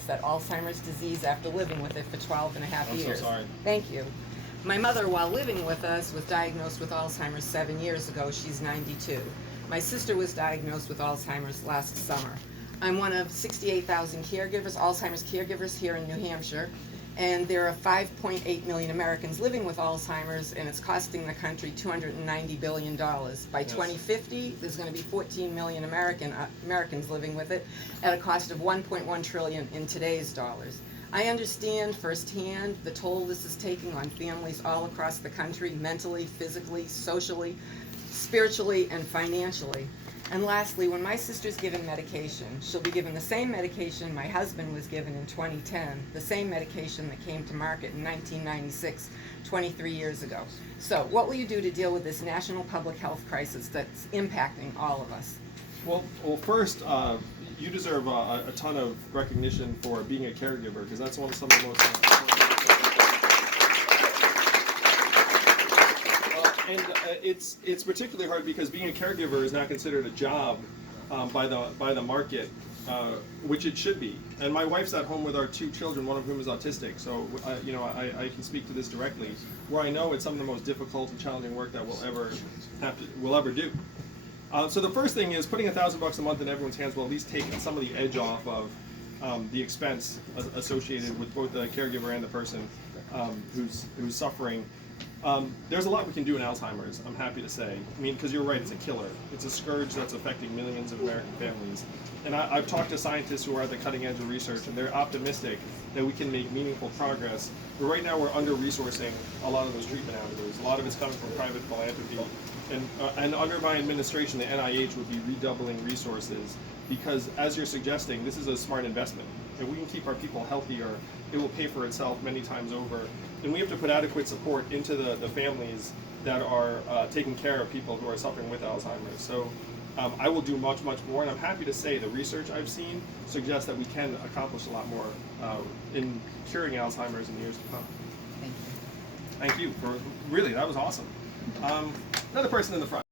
onset Alzheimer's disease after living with it for 12 and a half years. I'm so sorry. Thank you. My mother, while living with us, was diagnosed with Alzheimer's 7 years ago. She's 92. My sister was diagnosed with Alzheimer's last summer. I'm one of 68,000 caregivers, Alzheimer's caregivers here in New Hampshire, and there are 5.8 million Americans living with Alzheimer's, and it's costing the country $290 billion. By 2050, there's going to be 14 million Americans living with it at a cost of $1.1 trillion in today's dollars. I understand firsthand the toll this is taking on families all across the country, mentally, physically, socially, spiritually, and financially. And lastly, when my sister's given medication, she'll be given the same medication my husband was given in 2010, the same medication that came to market in 1996, 23 years ago. So what will you do to deal with this national public health crisis that's impacting all of us? Well, first, you deserve a ton of recognition for being a caregiver, because that's some of the most important. And it's particularly hard because being a caregiver is not considered a job by the market, which it should be. And my wife's at home with our 2 children, one of whom is autistic. So I can speak to this directly, where I know it's some of the most difficult and challenging work that we'll ever do. So the first thing is putting $1,000 a month in everyone's hands will at least take some of the edge off of the expense associated with both the caregiver and the person who's suffering. There's a lot we can do in Alzheimer's, I'm happy to say. I mean, because you're right, it's a killer. It's a scourge that's affecting millions of American families. And I've talked to scientists who are at the cutting edge of research, and they're optimistic that we can make meaningful progress. But right now we're under-resourcing a lot of those treatment avenues. A lot of it's coming from private philanthropy. And under my administration, the NIH would be redoubling resources, because, as you're suggesting, this is a smart investment. If we can keep our people healthier, it will pay for itself many times over. And we have to put adequate support into the families that are taking care of people who are suffering with Alzheimer's. So I will do much, much more, and I'm happy to say the research I've seen suggests that we can accomplish a lot more in curing Alzheimer's in the years to come. Thank you. Thank you. Really, that was awesome. Another person in the front.